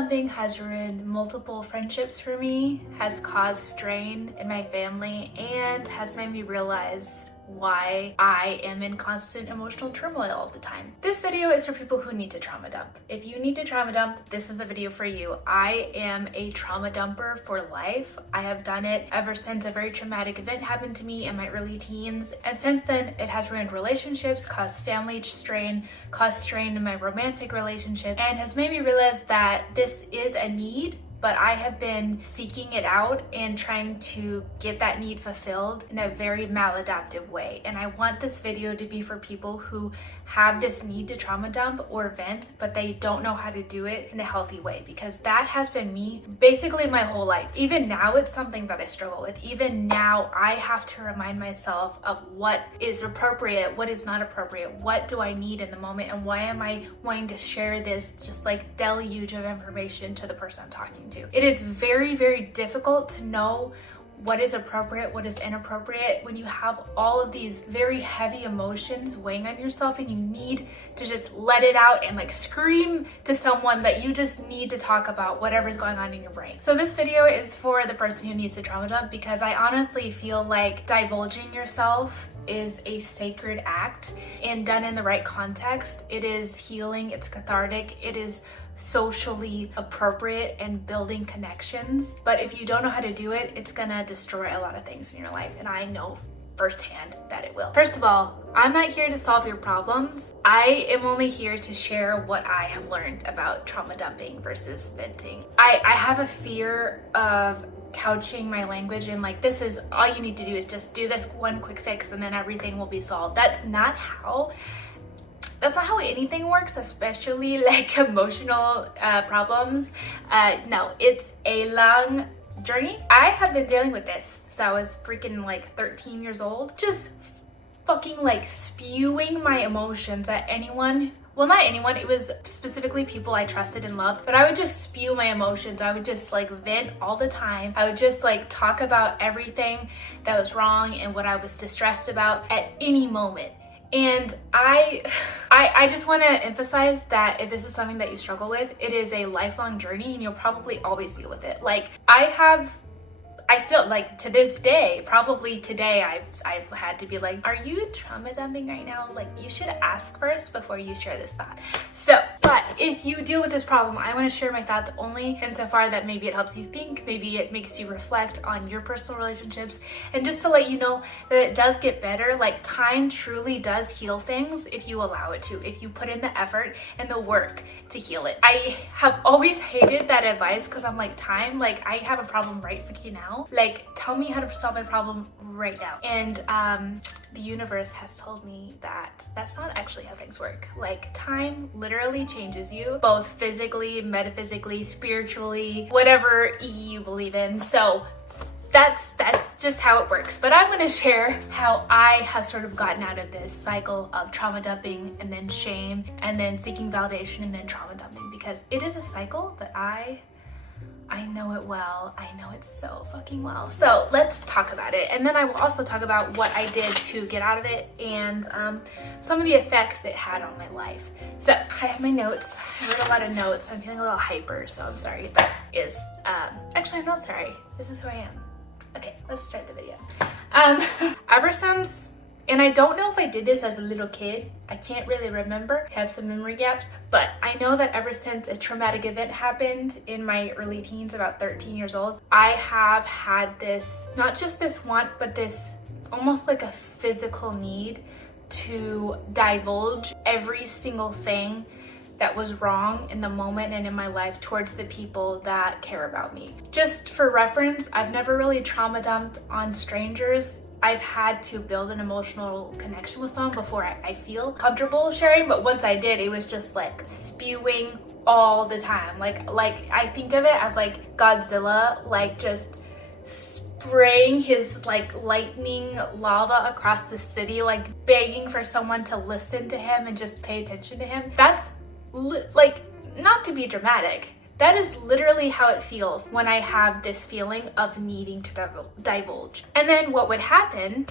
dumping has ruined multiple friendships for me, has caused strain in my family, and has made me realize why I am in constant emotional turmoil all the time. This video is for people who need to trauma dump. If you need to trauma dump, this is the video for you. I am a trauma dumper for life. I have done it ever since a very traumatic event happened to me in my early teens. And since then, it has ruined relationships, caused family strain, caused strain in my romantic relationship, and has made me realize that this is a need, but I have been seeking it out and trying to get that need fulfilled in a very maladaptive way. And I want this video to be for people who have this need to trauma dump or vent, but they don't know how to do it in a healthy way, because that has been me basically my whole life. Even now, it's something that I struggle with. Even now, I have to remind myself of what is appropriate, what is not appropriate, what do I need in the moment, and why am I wanting to share this just like deluge of information to the person I'm talking to. It is very, very difficult to know what is appropriate, what is inappropriate when you have all of these very heavy emotions weighing on yourself and you need to just let it out and like scream to someone that you just need to talk about whatever's going on in your brain. So this video is for the person who needs to trauma dump, because I honestly feel like divulging yourself is a sacred act, and done in the right context, it is healing, it's cathartic, it is socially appropriate and building connections. But if you don't know how to do it, it's gonna destroy a lot of things in your life, and I know firsthand that it will. First of all, I'm not here to solve your problems. I am only here to share what I have learned about trauma dumping versus venting. I have a fear of couching my language in like, this is all you need to do is just do this one quick fix and then everything will be solved. That's not how anything works, especially like emotional problems. No, it's a long journey. I have been dealing with this since I was freaking like 13 years old. Just fucking like spewing my emotions at anyone. Well, not anyone, it was specifically people I trusted and loved, but I would just spew my emotions. I would just like vent all the time. I would just like talk about everything that was wrong and what I was distressed about at any moment. And I just want to emphasize that if this is something that you struggle with, it is a lifelong journey and you'll probably always deal with it. Like I still, like to this day, probably today, I've had to be like, are you trauma dumping right now? Like, you should ask first before you share this thought. So, but if you deal with this problem, I want to share my thoughts only insofar that maybe it helps you think, maybe it makes you reflect on your personal relationships, and just to let you know that it does get better. Like, time truly does heal things if you allow it to, if you put in the effort and the work to heal it. I have always hated that advice because I'm like, time, like I have a problem right for you now. Like, tell me how to solve my problem right now. And the universe has told me that that's not actually how things work. Like, time literally changes you, both physically, metaphysically, spiritually, whatever you believe in. So that's just how it works. But I'm going to share how I have sort of gotten out of this cycle of trauma dumping and then shame and then seeking validation and then trauma dumping, because it is a cycle that I know it well. I know it so fucking well. So let's talk about it. And then I will also talk about what I did to get out of it and some of the effects it had on my life. So I have my notes. I wrote a lot of notes. I'm feeling a little hyper, so I'm sorry. That is, actually I'm not sorry. This is who I am. Okay, let's start the video. Ever since, and I don't know if I did this as a little kid, I can't really remember, I have some memory gaps, but I know that ever since a traumatic event happened in my early teens, about 13 years old, I have had this, not just this want, but this almost like a physical need to divulge every single thing that was wrong in the moment and in my life towards the people that care about me. Just for reference, I've never really trauma dumped on strangers. I've had to build an emotional connection with someone before I feel comfortable sharing, but once I did, it was just like spewing all the time. Like I think of it as like Godzilla, like just spraying his like lightning lava across the city, like begging for someone to listen to him and just pay attention to him. That's like, not to be dramatic, that is literally how it feels when I have this feeling of needing to divulge. And then what would happen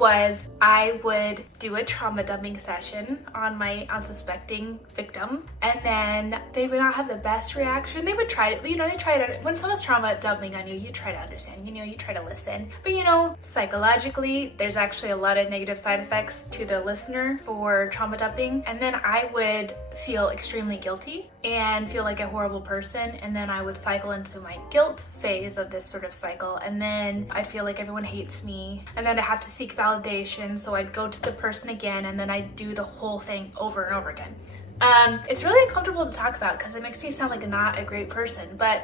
was I would do a trauma dumping session on my unsuspecting victim, and then they would not have the best reaction. They would try to, they try to, when someone's trauma dumping on you, you try to understand, you try to listen. But psychologically, there's actually a lot of negative side effects to the listener for trauma dumping. And then I would feel extremely guilty and feel like a horrible person. And then I would cycle into my guilt phase of this sort of cycle. And then I'd feel like everyone hates me. And then I have to seek validation. So I'd go to the person again, and then I'd do the whole thing over and over again. It's really uncomfortable to talk about because it makes me sound like not a great person, but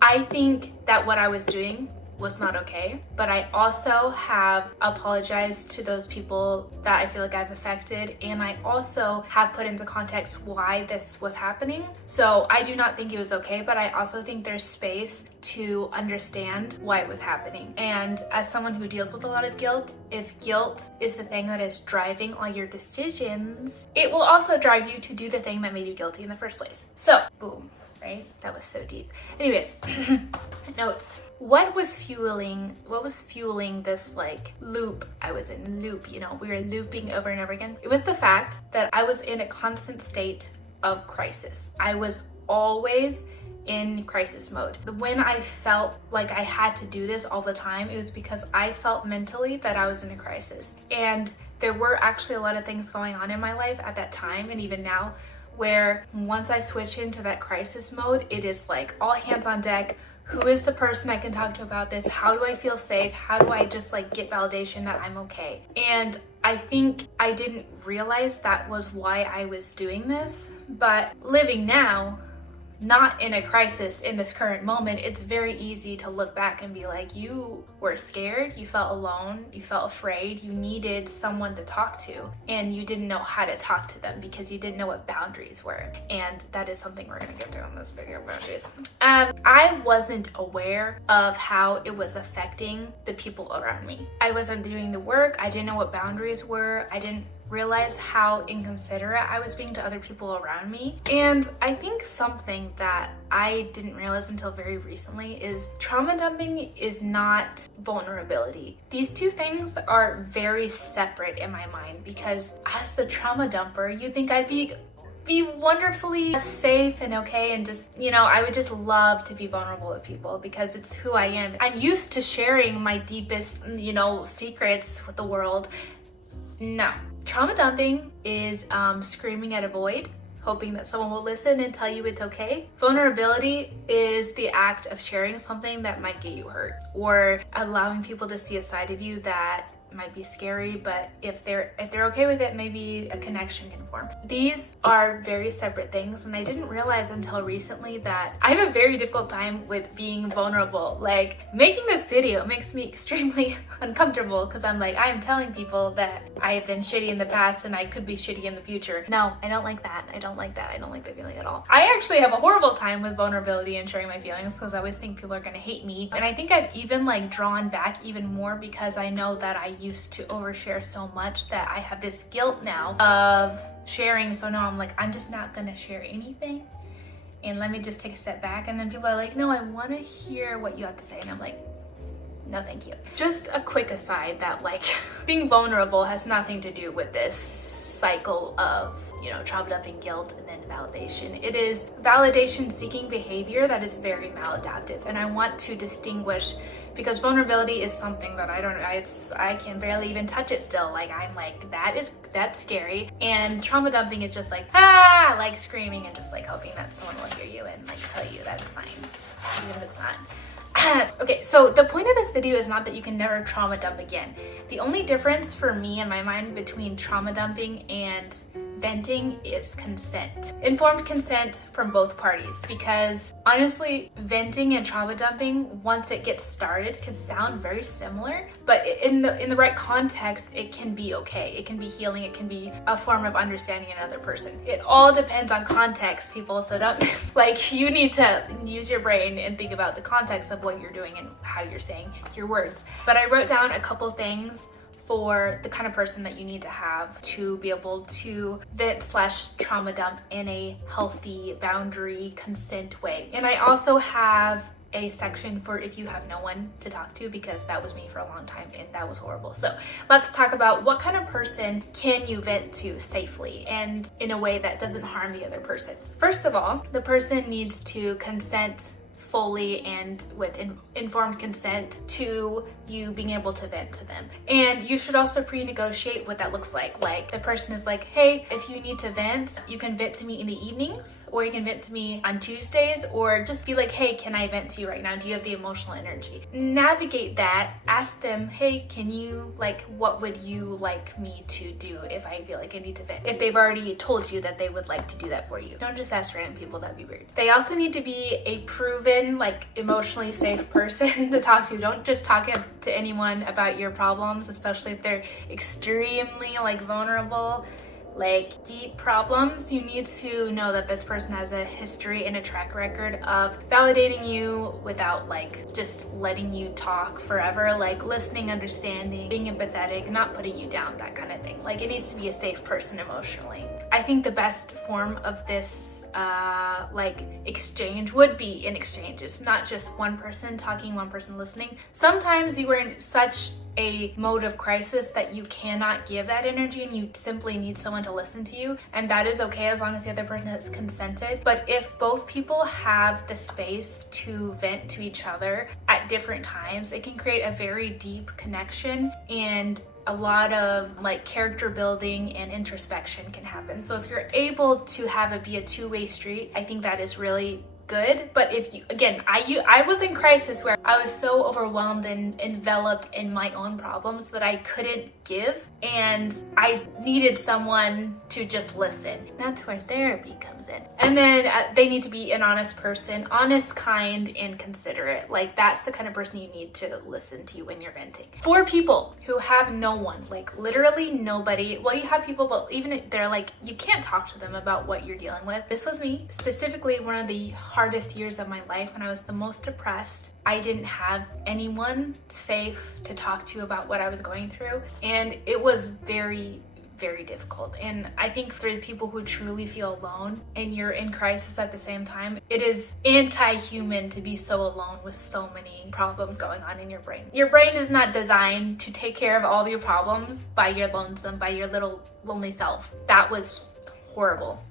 I think that what I was doing was not okay. But I also have apologized to those people that I feel like I've affected, and I also have put into context why this was happening. So I do not think it was okay, but I also think there's space to understand why it was happening. And as someone who deals with a lot of guilt, if guilt is the thing that is driving all your decisions, it will also drive you to do the thing that made you guilty in the first place. So, boom. Right? That was so deep. Anyways, notes. What was fueling this loop? I was in loop, we were looping over and over again. It was the fact that I was in a constant state of crisis. I was always in crisis mode. When I felt like I had to do this all the time, it was because I felt mentally that I was in a crisis. And there were actually a lot of things going on in my life at that time, and even now, where once I switch into that crisis mode, it is like all hands on deck. Who is the person I can talk to about this? How do I feel safe? How do I just get validation that I'm okay? And I think I didn't realize that was why I was doing this. But living now, not in a crisis in this current moment, it's very easy to look back and be like, you were scared, you felt alone, you felt afraid, you needed someone to talk to, and you didn't know how to talk to them because you didn't know what boundaries were. And that is something we're gonna get to on this video, boundaries. I wasn't aware of how it was affecting the people around me. I wasn't doing the work, I didn't know what boundaries were, I didn't realize how inconsiderate I was being to other people around me. And I think something that I didn't realize until very recently is trauma dumping is not vulnerability. These two things are very separate in my mind, because as the trauma dumper, you think I'd be wonderfully safe and okay, and just, I would just love to be vulnerable with people because it's who I am. I'm used to sharing my deepest, secrets with the world. No. Trauma dumping is screaming at a void, hoping that someone will listen and tell you it's okay. Vulnerability is the act of sharing something that might get you hurt, or allowing people to see a side of you that might be scary, but if they're okay with it, maybe a connection can form. These are very separate things, and I didn't realize until recently that I have a very difficult time with being vulnerable. Making this video makes me extremely uncomfortable because I'm I'm telling people that I have been shitty in the past and I could be shitty in the future. No, I don't like that. I don't like that. I don't like the feeling at all. I actually have a horrible time with vulnerability and sharing my feelings because I always think people are gonna hate me. And I think I've even drawn back even more because I know that I used to overshare so much that I have this guilt now of sharing. So now I'm I'm just not gonna share anything, and let me just take a step back. And then people are like, no, I want to hear what you have to say, and I'm like, no thank you. Just a quick aside that being vulnerable has nothing to do with this cycle of trauma dumping, guilt, and then validation. It is validation seeking behavior that is very maladaptive, and I want to distinguish, because vulnerability is something that I can barely even touch it still. That's scary. And trauma dumping is just screaming and just hoping that someone will hear you and tell you that it's fine, even if it's not. Okay, so the point of this video is not that you can never trauma dump again. The only difference for me in my mind between trauma dumping and venting is consent. Informed consent from both parties, because honestly, venting and trauma dumping, once it gets started, can sound very similar, but in the right context, it can be okay. It can be healing. It can be a form of understanding another person. It all depends on context, people. So don't you need to use your brain and think about the context of what you're doing and how you're saying your words. But I wrote down a couple things for the kind of person that you need to have to be able to vent/trauma dump in a healthy, boundary, consent way. And I also have a section for if you have no one to talk to, because that was me for a long time and that was horrible. So let's talk about what kind of person can you vent to safely and in a way that doesn't harm the other person. First of all, the person needs to consent fully and with informed consent to you being able to vent to them. And you should also pre-negotiate what that looks like. Like the person is like, hey, if you need to vent, you can vent to me in the evenings, or you can vent to me on Tuesdays, or just be like, hey, can I vent to you right now? Do you have the emotional energy? Navigate that. Ask them, hey, can you, like, what would you like me to do if I feel like I need to vent? If they've already told you that they would like to do that for you. Don't just ask random people, that'd be weird. They also need to be a proven, like, emotionally safe person to talk to. Don't just talk to anyone about your problems, especially if they're extremely, like, vulnerable, like deep problems. You need to know that this person has a history and a track record of validating you without, like, just letting you talk forever, like listening, understanding, being empathetic, not putting you down, that kind of thing. Like, it needs to be a safe person emotionally. I think the best form of this like exchange would be an exchange. It's not just one person talking, one person listening. Sometimes you are in such a mode of crisis that you cannot give that energy and you simply need someone to listen to you, and that is okay as long as the other person has consented. But if both people have the space to vent to each other at different times, it can create a very deep connection, and a lot of, like, character building and introspection can happen. So if you're able to have it be a two-way street, I think that is really good. But if you, again, I was in crisis where I was so overwhelmed and enveloped in my own problems that I couldn't give, and I needed someone to just listen. That's where therapy comes in. And then they need to be an honest person, honest, kind, and considerate. Like, that's the kind of person you need to listen to when you're venting. For people who have no one, like literally nobody, well, you have people, but even if they're like, you can't talk to them about what you're dealing with. This was me, specifically one of the hardest years of my life when I was the most depressed. I didn't have anyone safe to talk to about what I was going through, and it was very, very difficult. And I think for the people who truly feel alone and you're in crisis at the same time, it is anti-human to be so alone with so many problems going on in your brain. Your brain is not designed to take care of all of your problems by your lonesome, by your little lonely self. That was horrible.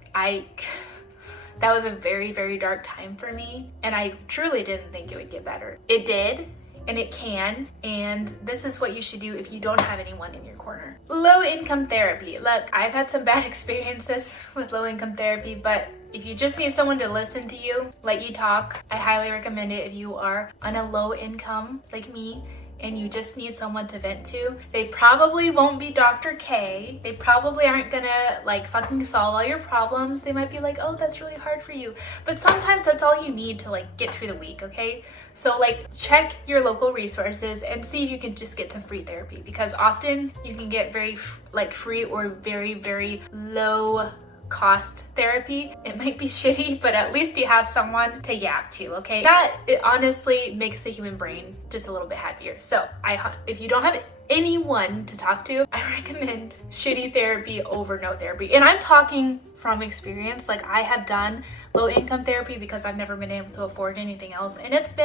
That was a very, very dark time for me, and I truly didn't think it would get better. It did, and it can, and this is what you should do if you don't have anyone in your corner. Low-income therapy. Look, I've had some bad experiences with low-income therapy, but if you just need someone to listen to you, let you talk, I highly recommend it if you are on a low income like me and you just need someone to vent to. They probably won't be Dr. K. They probably aren't gonna, like, fucking solve all your problems. They might be like, oh, that's really hard for you. But sometimes that's all you need to, like, get through the week, okay? So, like, check your local resources and see if you can just get some free therapy, because often you can get very, free or very, very low cost therapy. It might be shitty, but at least you have someone to yap to, okay? It honestly makes the human brain just a little bit happier. So if you don't have anyone to talk to, I recommend shitty therapy over no therapy. And I'm talking from experience. Like, I have done low income therapy because I've never been able to afford anything else, and it's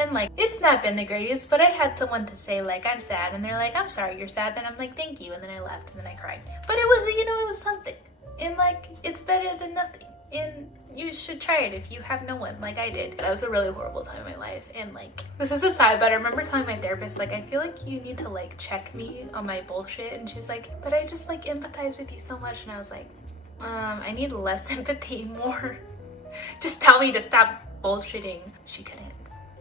not been the greatest, but I had someone to say, like, I'm sad, and they're like, I'm sorry you're sad. Then I'm like, thank you, and then I left, and then I cried. But it was, it was something. And, like, it's better than nothing. And you should try it if you have no one, like I did. That was a really horrible time in my life. And, like, this is a side, but I remember telling my therapist, like, I feel like you need to, like, check me on my bullshit. And she's like, but I just, like, empathize with you so much. And I was like, I need less empathy, more. Just tell me to stop bullshitting. She couldn't.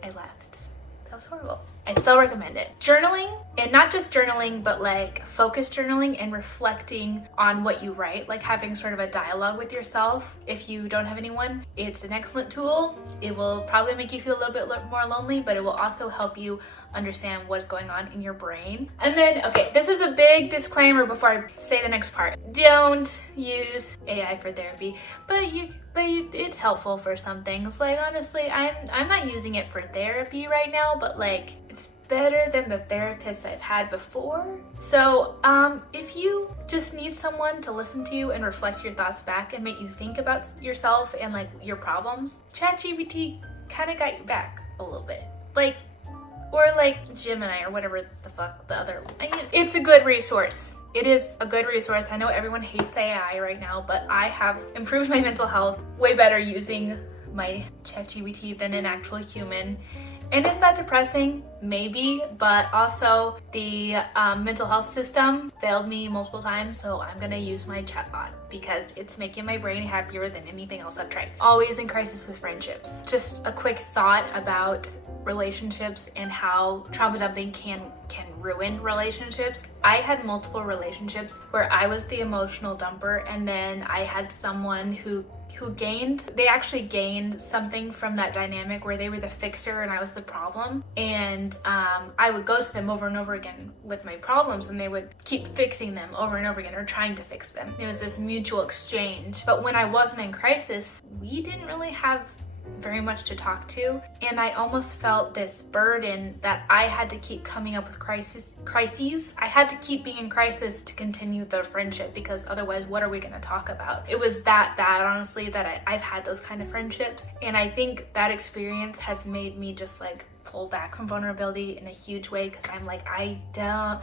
I left. That was horrible. I still recommend it. Journaling, and not just journaling, but like focused journaling and reflecting on what you write, like having sort of a dialogue with yourself. If you don't have anyone, it's an excellent tool. It will probably make you feel a little bit more lonely, but it will also help you understand what's going on in your brain. And then, okay, this is a big disclaimer before I say the next part. Don't use AI for therapy, but it's helpful for some things. Like, honestly, I'm not using it for therapy right now, but like, it's better than the therapists I've had before. So if you just need someone to listen to you and reflect your thoughts back and make you think about yourself and like your problems, ChatGPT kind of got your back a little bit. like, or like Gemini or whatever the fuck the other. I mean, it's a good resource. It is a good resource. I know everyone hates AI right now, but I have improved my mental health way better using my ChatGPT than an actual human. And is that depressing? Maybe, but also the mental health system failed me multiple times, so I'm gonna use my chatbot because it's making my brain happier than anything else I've tried. Always in crisis with friendships. Just a quick thought about relationships and how trauma dumping can ruin relationships. I had multiple relationships where I was the emotional dumper, and then I had someone who they actually gained something from that dynamic where they were the fixer and I was the problem. And I would go to them over and over again with my problems, and they would keep fixing them over and over again, or trying to fix them. It was this mutual exchange. But when I wasn't in crisis, we didn't really have very much to talk to, and I almost felt this burden that I had to keep coming up with crises. I had to keep being in crisis to continue the friendship, because otherwise what are we going to talk about? It was that bad, honestly, that I've had those kind of friendships, and I think that experience has made me just like pull back from vulnerability in a huge way, because I'm like, I don't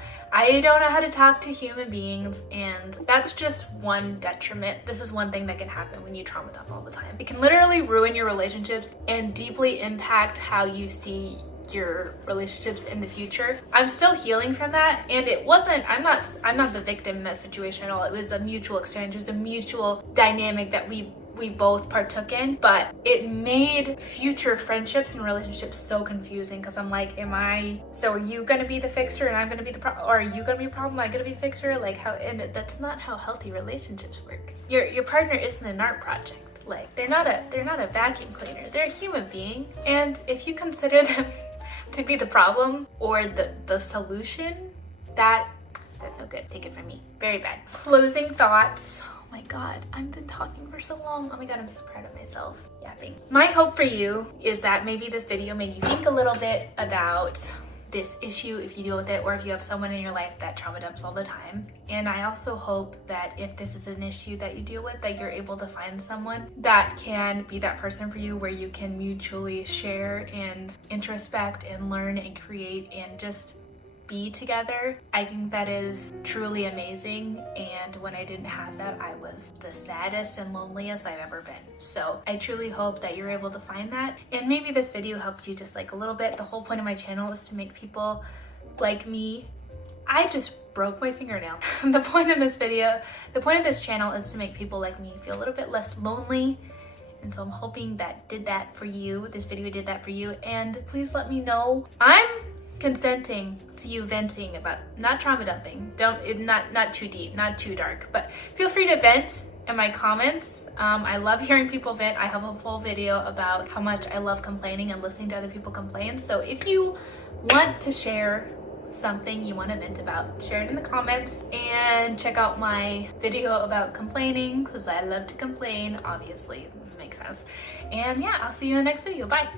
know how to talk to human beings, and that's just one detriment. This is one thing that can happen when you trauma dump all the time. It can literally ruin your relationships and deeply impact how you see your relationships in the future. I'm still healing from that, and I'm not the victim in that situation at all. It was a mutual exchange. It was a mutual dynamic that we both partook in, but it made future friendships and relationships so confusing, because I'm like, so are you gonna be the fixer and I'm gonna be the problem, or are you gonna be a problem, I'm gonna be the fixer? Like, how? And that's not how healthy relationships work. Your partner isn't an art project. Like, they're not a vacuum cleaner. They're a human being, and if you consider them to be the problem or the solution, that's no good. Take it from me. Very bad. Closing thoughts. Oh my god, I've been talking for so long. Oh my god, I'm so proud of myself. Yapping. My hope for you is that maybe this video made you think a little bit about this issue if you deal with it, or if you have someone in your life that trauma dumps all the time. And I also hope that if this is an issue that you deal with, that you're able to find someone that can be that person for you, where you can mutually share and introspect and learn and create and just be together. I think that is truly amazing, and when I didn't have that, I was the saddest and loneliest I've ever been. So I truly hope that you're able to find that, and maybe this video helped you just like a little bit. The whole point of my channel is to make people like me. I just broke my fingernail. The point of this channel is to make people like me feel a little bit less lonely. And so I'm hoping that did that for you. This video did that for you. And please let me know. I'm consenting to you venting about, not trauma dumping. Not too deep, not too dark, but feel free to vent in my comments. I love hearing people vent. I have a full video about how much I love complaining and listening to other people complain. So if you want to share something you want to vent about, share it in the comments, and check out my video about complaining, because I love to complain, obviously. It makes sense. And yeah, I'll see you in the next video. Bye.